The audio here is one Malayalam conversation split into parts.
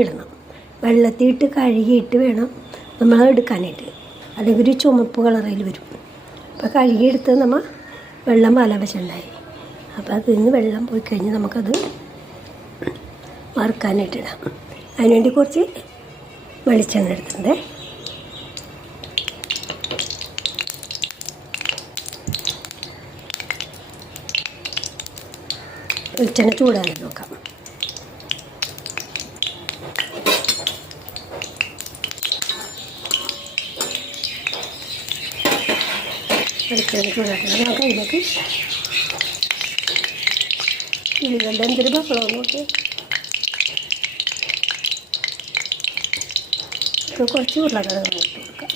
ഇടണം. വെള്ളത്തിയിട്ട് കഴുകിയിട്ട് വേണം നമ്മൾ എടുക്കാനായിട്ട്. അല്ലെങ്കിൽ ഒരു ചുമപ്പ് കളറിൽ വരും. അപ്പോൾ കഴുകിയെടുത്ത് നമ്മൾ വെള്ളം വെച്ചിട്ടുണ്ടായി. അപ്പോൾ അതിൽ നിന്ന് വെള്ളം പോയി കഴിഞ്ഞ് നമുക്കത് വറുക്കാനായിട്ടിടാം അതിനുവേണ്ടി കുറച്ച് വെളിച്ചെണ്ണ എടുത്തിട്ടുണ്ടേ. വെളിച്ചെണ്ണ ചൂടാകാൻ നോക്കാം വെളിച്ചെണ്ണ ചൂടാക്കണം നമുക്ക് അതിലേക്ക് കിളികളുടെ എന്തൊരു ബഹളം നോക്കി കുറച്ച് ഉരുളക്കിഴങ്ങ് ഇട്ട് കൊടുക്കാം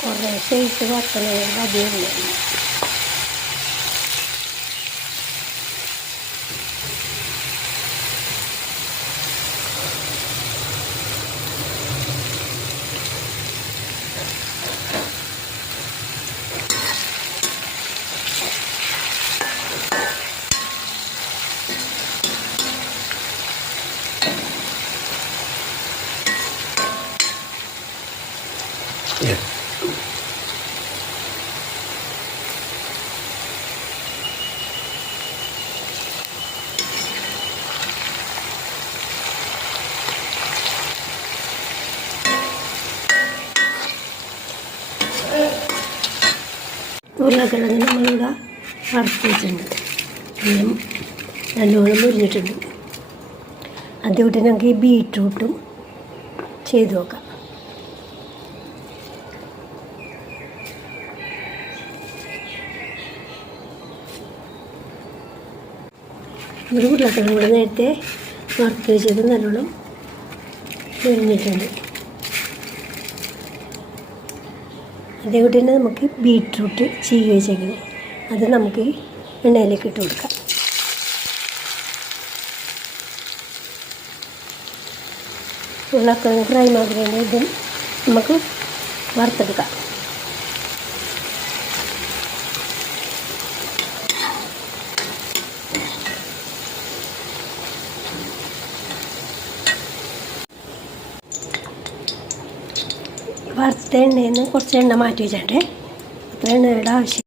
കുറേശ്ശെ ഇട്ട് വറുക്കണേ മതിയല്ലേ ഉരുളക്കിഴങ്ങ് നമ്മളിവിടെ വറുത്ത് വെച്ചിട്ടുണ്ട് പിന്നെ നല്ലോണം മുരിഞ്ഞിട്ടുണ്ട്. അതുകൊണ്ട് നമുക്ക് ഈ ബീറ്റ്റൂട്ടും ചെയ്ത് നോക്കാം. ഒരു ഉരുളക്കിഴങ്ങ് കൂടെ നേരത്തെ വറുത്ത് വെച്ചത് നല്ലോണം മുരിഞ്ഞിട്ടുണ്ട് അതേപോലെ തന്നെ നമുക്ക് ബീട്രൂട്ട് ചീകി വെച്ചേക്കണം അത് നമുക്ക് എണ്ണയിലേക്ക് ഇട്ട് കൊടുക്കാം. ഉരുളക്കിഴങ്ങ് ഫ്രൈ മാതിരി ഇതും നമുക്ക് വറുത്തെടുക്കാം. വറുത്ത എണ്ണയിൽ നിന്ന് കുറച്ച് എണ്ണ മാറ്റി വെച്ചിട്ടുണ്ട്. അത്ര എണ്ണയുടെ ആവശ്യം.